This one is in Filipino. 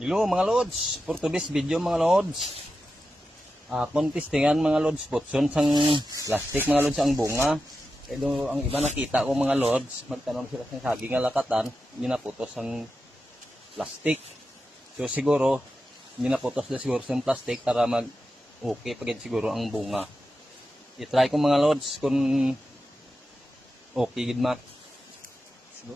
Hello mga lods, for today's video mga lods, contestingan mga lods, putson sang plastic mga lods ang bunga. Pero ang iba nakita ko mga lods, magtanong sila sa sabi nga lakatan, ginaputos ang plastic. So siguro, ginaputos na siguro sa plastic para mag okay pagin siguro ang bunga. I-try ko mga lods kung okay gid mak. So,